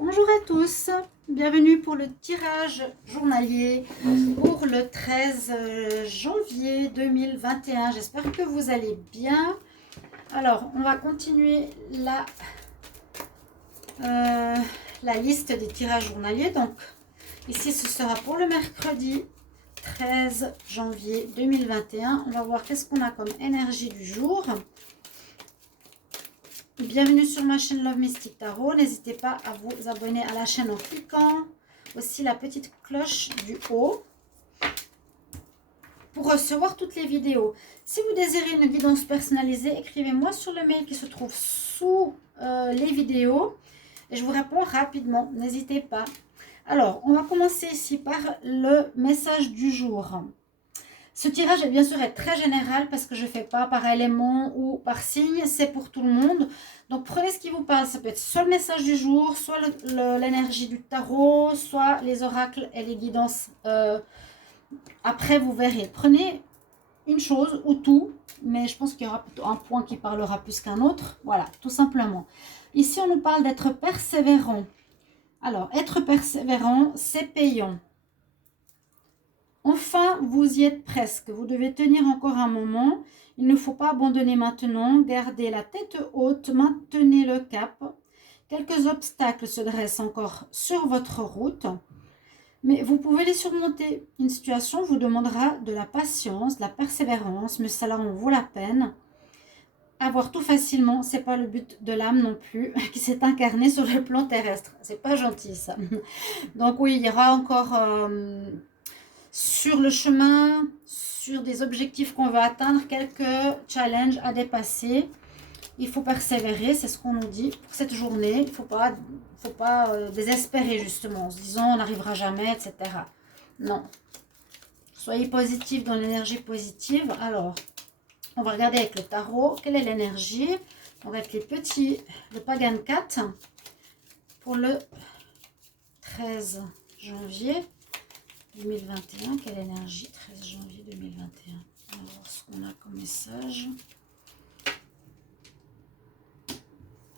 Bonjour à tous, bienvenue pour le tirage journalier pour le 13 janvier 2021. J'espère que vous allez bien. Alors, on va continuer la liste des tirages journaliers. Donc, ici, ce sera pour le mercredi 13 janvier 2021. On va voir qu'est-ce qu'on a comme énergie du jour. Bienvenue sur ma chaîne Love Mystic Tarot. N'hésitez pas à vous abonner à la chaîne en cliquant aussi la petite cloche du haut pour recevoir toutes les vidéos. Si vous désirez une guidance personnalisée, écrivez-moi sur le mail qui se trouve sous les vidéos et je vous réponds rapidement. N'hésitez pas. Alors, on va commencer ici par le message du jour. Ce tirage est bien sûr très général parce que je ne fais pas par élément ou par signe, c'est pour tout le monde. Donc prenez ce qui vous parle, ça peut être soit le message du jour, soit l'énergie du tarot, soit les oracles et les guidances. Après vous verrez, prenez une chose ou tout, mais je pense qu'il y aura plutôt un point qui parlera plus qu'un autre. Voilà, tout simplement. Ici on nous parle d'être persévérant. Alors être persévérant, c'est payant. Enfin, vous y êtes presque. Vous devez tenir encore un moment. Il ne faut pas abandonner maintenant. Gardez la tête haute. Maintenez le cap. Quelques obstacles se dressent encore sur votre route. Mais vous pouvez les surmonter. Une situation vous demandera de la patience, de la persévérance. Mais cela en vaut la peine. Avoir tout facilement, ce n'est pas le but de l'âme non plus, qui s'est incarnée sur le plan terrestre. C'est pas gentil ça. Donc oui, il y aura encore... sur le chemin, sur des objectifs qu'on veut atteindre, quelques challenges à dépasser. Il faut persévérer, c'est ce qu'on nous dit pour cette journée. Il ne faut pas désespérer justement, en se disant on n'arrivera jamais, etc. Non. Soyez positif dans l'énergie positive. Alors, on va regarder avec le tarot, quelle est l'énergie. On va être les petits, le Pagan 4 pour le 13 janvier 2021, quelle énergie, 13 janvier 2021. On va voir ce qu'on a comme message.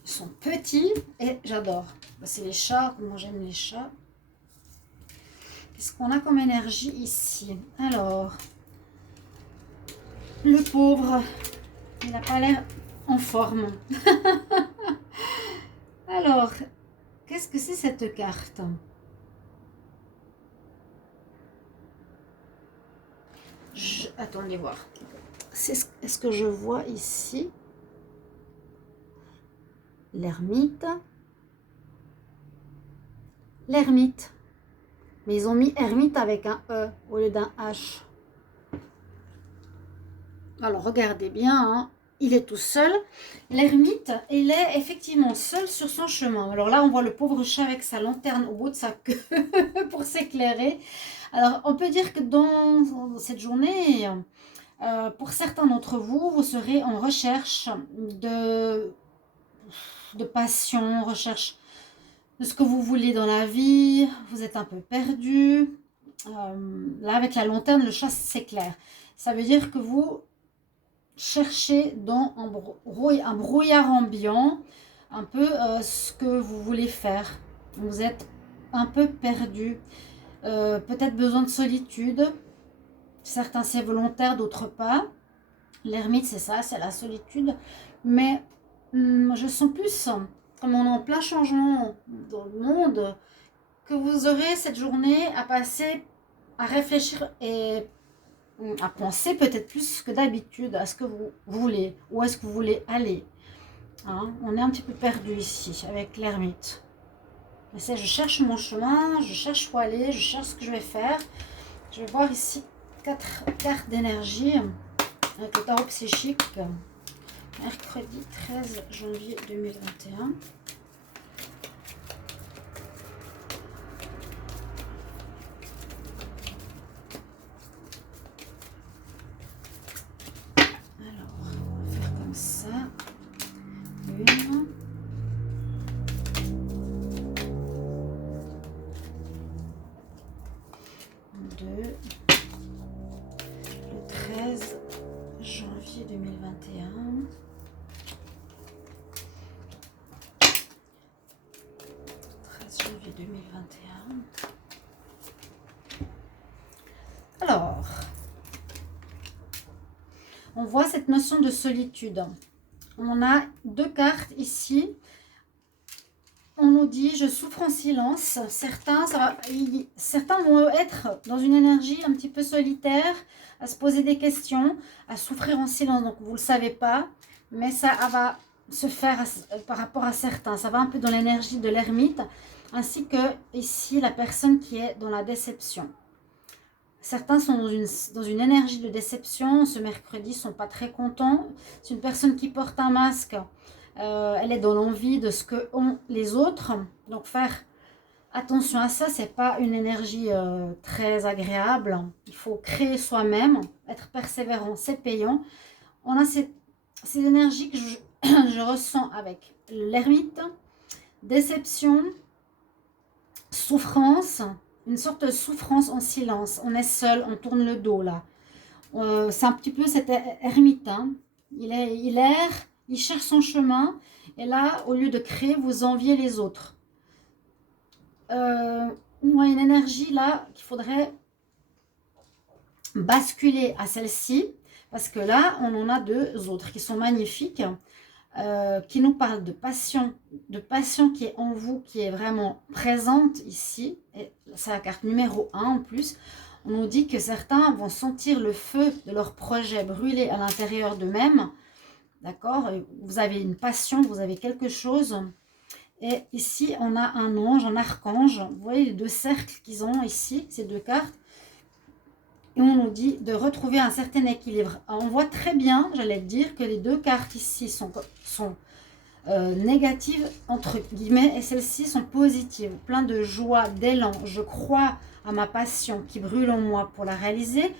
Ils sont petits et j'adore. C'est les chats, comment j'aime les chats. Qu'est-ce qu'on a comme énergie ici? Alors, le pauvre, il n'a pas l'air en forme. Alors, qu'est-ce que c'est cette carte? Attendez voir. Est-ce que je vois ici l'ermite? L'ermite. Mais ils ont mis ermite avec un E au lieu d'un H. Alors regardez bien, hein, il est tout seul. L'ermite, il est effectivement seul sur son chemin. Alors là, on voit le pauvre chat avec sa lanterne au bout de sa queue pour s'éclairer. Alors on peut dire que dans cette journée... pour certains d'entre vous, vous serez en recherche de passion, recherche de ce que vous voulez dans la vie. Vous êtes un peu perdu. Là, avec la lanterne, le chat s'éclaire. Ça veut dire que vous cherchez dans un brouillard ambiant un peu ce que vous voulez faire. Vous êtes un peu perdu. Peut-être besoin de solitude. Certains c'est volontaire, d'autres pas. L'ermite c'est ça, c'est la solitude. Mais je sens plus, comme on est en plein changement dans le monde, que vous aurez cette journée à passer, à réfléchir et à penser peut-être plus que d'habitude à ce que vous voulez, où est-ce que vous voulez aller. Hein, on est un petit peu perdu ici avec l'ermite. Mais c'est je cherche mon chemin, je cherche où aller, je cherche ce que je vais faire. Je vais voir ici 4 cartes d'énergie avec le tarot psychique, mercredi 13 janvier 2021. Alors, on va faire comme ça. Une. Deux. Le 13 janvier 2021. janvier 2021. Alors, on voit cette notion de solitude. On a deux cartes ici. On nous dit, je souffre en silence. Certains vont être dans une énergie un petit peu solitaire, à se poser des questions, à souffrir en silence. Donc, vous ne le savez pas, mais ça va se faire par rapport à certains. Ça va un peu dans l'énergie de l'ermite, ainsi que ici, la personne qui est dans la déception. Certains sont dans une énergie de déception. Ce mercredi, ne sont pas très contents. C'est une personne qui porte un masque. Elle est dans l'envie de ce que ont les autres. Donc faire attention à ça, c'est pas une énergie très agréable. Il faut créer soi-même, être persévérant, c'est payant. On a ces énergies que je ressens avec l'ermite, déception, souffrance, une sorte de souffrance en silence. On est seul, on tourne le dos là. C'est un petit peu cet ermite. Hein. Il erre. Il cherche son chemin et là, au lieu de créer, vous enviez les autres. Il y a une énergie là qu'il faudrait basculer à celle-ci parce que là, on en a deux autres qui sont magnifiques, qui nous parlent de passion qui est en vous, qui est vraiment présente ici. Et c'est la carte numéro 1 en plus. On nous dit que certains vont sentir le feu de leur projet brûler à l'intérieur d'eux-mêmes. D'accord? Vous avez une passion, vous avez quelque chose. Et ici, on a un ange, un archange. Vous voyez les deux cercles qu'ils ont ici, ces deux cartes. Et on nous dit de retrouver un certain équilibre. Alors, on voit très bien, j'allais dire, que les deux cartes ici sont négatives, entre guillemets, et celles-ci sont positives. Plein de joie, d'élan. Je crois à ma passion qui brûle en moi pour la réaliser.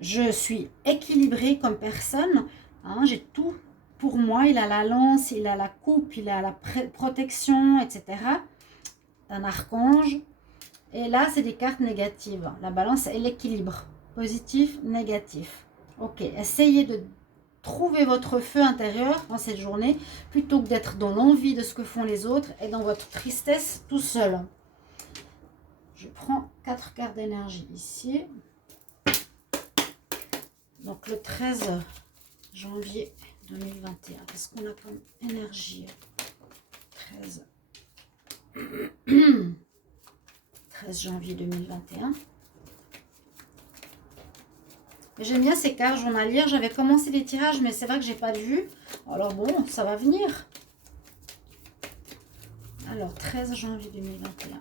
Je suis équilibrée comme personne. Hein, j'ai tout pour moi, il a la lance, il a la coupe, il a la protection, etc. Un archange. Et là, c'est des cartes négatives. La balance et l'équilibre. Positif, négatif. Ok, essayez de trouver votre feu intérieur dans cette journée, plutôt que d'être dans l'envie de ce que font les autres et dans votre tristesse tout seul. Je prends 4 cartes d'énergie ici. Donc le 13 janvier 2021. Qu'est-ce qu'on a comme énergie? 13 janvier 2021. J'aime bien ces cartes journalières. J'avais commencé les tirages, mais c'est vrai que j'ai pas de vue. Alors bon, ça va venir. Alors, 13 janvier 2021.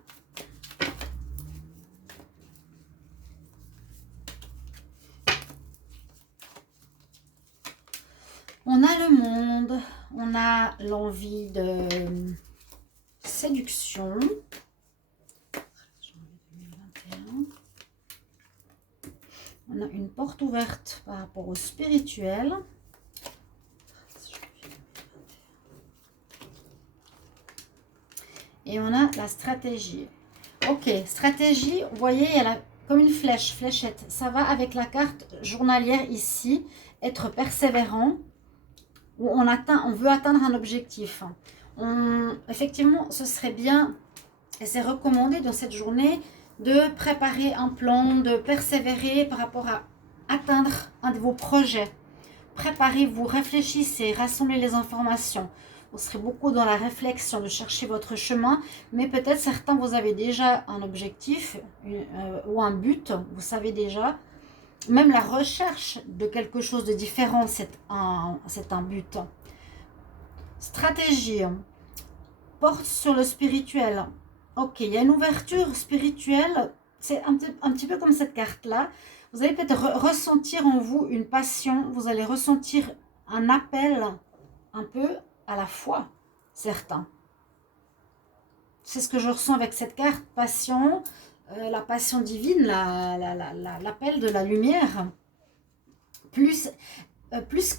On a le monde, on a l'envie de séduction. On a une porte ouverte par rapport au spirituel. Et on a la stratégie. Ok, stratégie, vous voyez, elle a comme une fléchette. Ça va avec la carte journalière ici, être persévérant. Où on veut atteindre un objectif. Effectivement, ce serait bien, et c'est recommandé dans cette journée, de préparer un plan, de persévérer par rapport à atteindre un de vos projets. Préparez-vous, réfléchissez, rassemblez les informations. Vous serez beaucoup dans la réflexion de chercher votre chemin, mais peut-être certains, vous avez déjà un objectif ou un but, vous savez déjà. Même la recherche de quelque chose de différent, c'est un but. Stratégie. Porte sur le spirituel. Ok, il y a une ouverture spirituelle. C'est un petit peu comme cette carte-là. Vous allez peut-être ressentir en vous une passion. Vous allez ressentir un appel un peu à la foi, certains. C'est ce que je ressens avec cette carte, passion. La passion divine, l'appel de la lumière, plus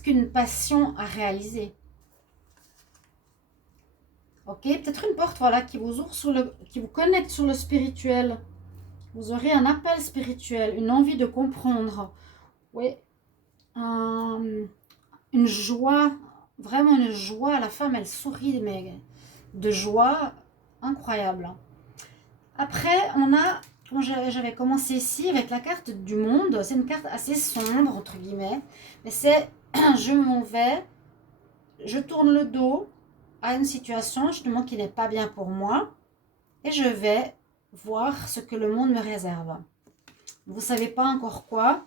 qu'une passion à réaliser. Ok, peut-être une porte voilà, qui vous ouvre qui vous connecte sur le spirituel. Vous aurez un appel spirituel, une envie de comprendre. Oui, une joie, vraiment une joie. La femme, elle sourit, mais de joie incroyable. Après, on a, comme j'avais commencé ici, avec la carte du monde. C'est une carte assez sombre, entre guillemets. Mais c'est, je m'en vais, je tourne le dos à une situation, justement, qui n'est pas bien pour moi. Et je vais voir ce que le monde me réserve. Vous ne savez pas encore quoi.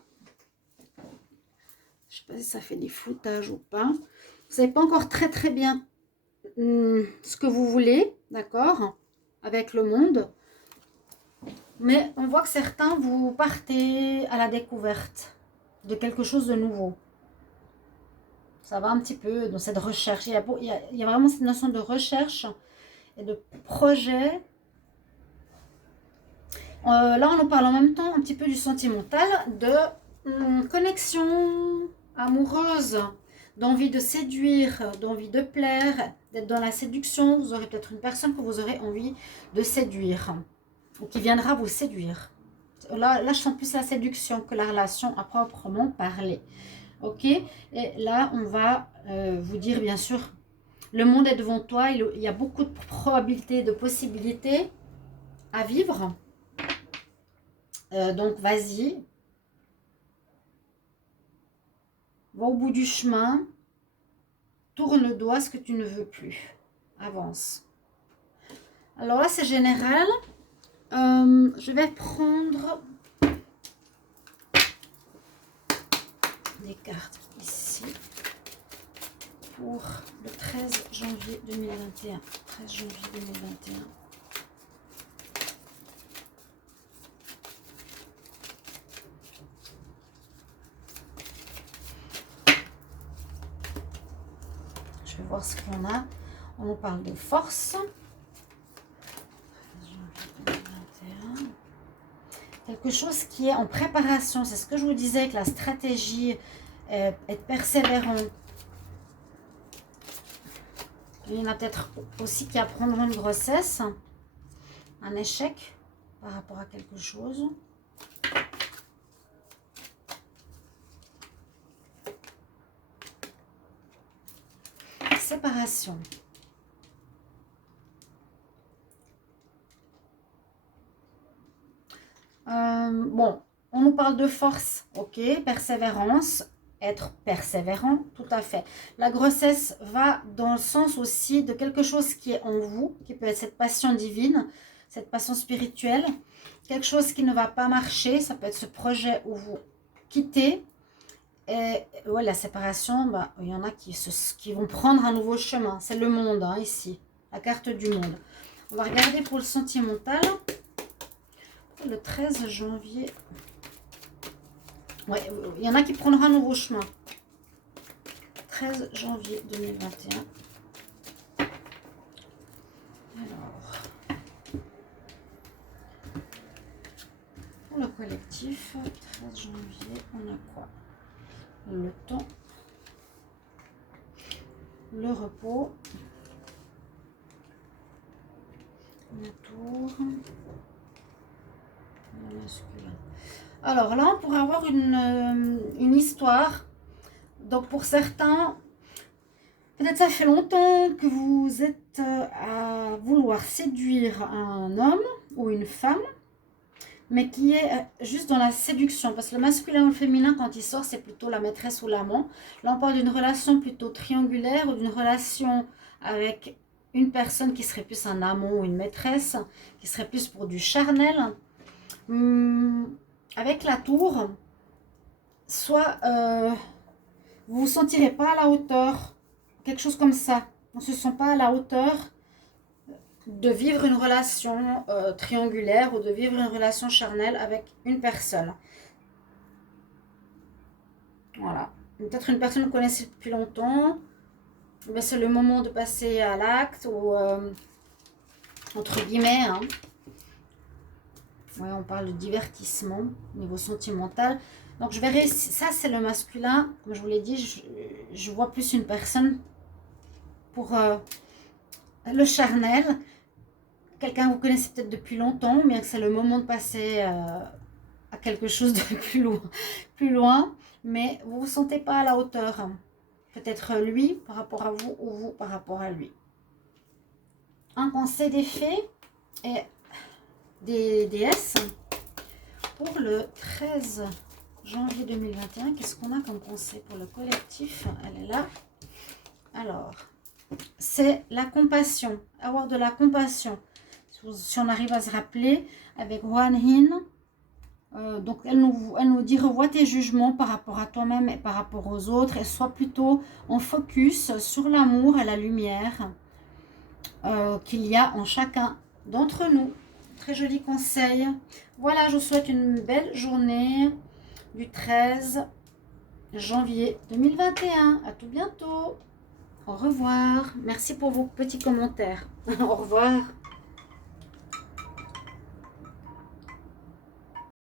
Je ne sais pas si ça fait des floutages ou pas. Vous ne savez pas encore très très bien ce que vous voulez, d'accord, avec le monde. Mais on voit que certains, vous partez à la découverte de quelque chose de nouveau. Ça va un petit peu dans cette recherche. Il y a vraiment cette notion de recherche et de projet. Là, on nous parle en même temps un petit peu du sentimental, de connexion amoureuse, d'envie de séduire, d'envie de plaire, d'être dans la séduction. Vous aurez peut-être une personne que vous aurez envie de séduire ou qui viendra vous séduire. Là, je sens plus la séduction que la relation à proprement parler. Ok? Et là, on va vous dire, bien sûr, le monde est devant toi. Il y a beaucoup de probabilités, de possibilités à vivre. Donc, vas-y. Va au bout du chemin. Tourne le doigt ce que tu ne veux plus. Avance. Alors là, c'est général. Je vais prendre des cartes ici pour le 13 janvier 2021. 13 janvier 2021. Je vais voir ce qu'on a. On nous parle de force. 13 janvier 2021. Quelque chose qui est en préparation. C'est ce que je vous disais, que la stratégie, être persévérant. Il y en a peut-être aussi qui apprendront une grossesse, un échec par rapport à quelque chose. Séparation. Bon, on nous parle de force, ok, persévérance, être persévérant, tout à fait. La grossesse va dans le sens aussi de quelque chose qui est en vous, qui peut être cette passion divine, cette passion spirituelle, quelque chose qui ne va pas marcher, ça peut être ce projet où vous quittez. Et ouais, la séparation, bah, il y en a qui vont prendre un nouveau chemin. C'est le monde, hein, ici, la carte du monde. On va regarder pour le sentimental. Le 13 janvier. Ouais, il y en a qui prendront un nouveau chemin. 13 janvier 2021. Alors, pour le collectif, 13 janvier, on a quoi? Le temps, le repos, la tour, le masculin. Alors là, on pourrait avoir une histoire. Donc pour certains, peut-être ça fait longtemps que vous êtes à vouloir séduire un homme ou une femme, mais qui est juste dans la séduction. Parce que le masculin ou le féminin, quand il sort, c'est plutôt la maîtresse ou l'amant. Là, on parle d'une relation plutôt triangulaire ou d'une relation avec une personne qui serait plus un amant ou une maîtresse, qui serait plus pour du charnel. Avec la tour, soit vous ne vous sentirez pas à la hauteur, quelque chose comme ça. On ne se sent pas à la hauteur de vivre une relation triangulaire ou de vivre une relation charnelle avec une personne. Voilà. Peut-être une personne que vous connaissez depuis longtemps, mais c'est le moment de passer à l'acte ou entre guillemets. Hein. Ouais, on parle de divertissement au niveau sentimental. Donc je verrai, ça c'est le masculin, comme je vous l'ai dit, je vois plus une personne pour le charnel. Quelqu'un que vous connaissez peut-être depuis longtemps, mais que c'est le moment de passer à quelque chose de plus loin, mais vous ne vous sentez pas à la hauteur. Peut-être lui par rapport à vous ou vous par rapport à lui. Un conseil des fées est des déesses pour le 13 janvier 2021. Qu'est-ce qu'on a comme conseil pour le collectif? Elle est là. Alors, c'est la compassion, avoir de la compassion. Si on arrive à se rappeler avec Huan Hin, donc elle nous dit revois tes jugements par rapport à toi-même et par rapport aux autres et sois plutôt en focus sur l'amour et la lumière qu'il y a en chacun d'entre nous. Très joli conseil. Voilà, je vous souhaite une belle journée du 13 janvier 2021. À tout bientôt. Au revoir. Merci pour vos petits commentaires. Au revoir.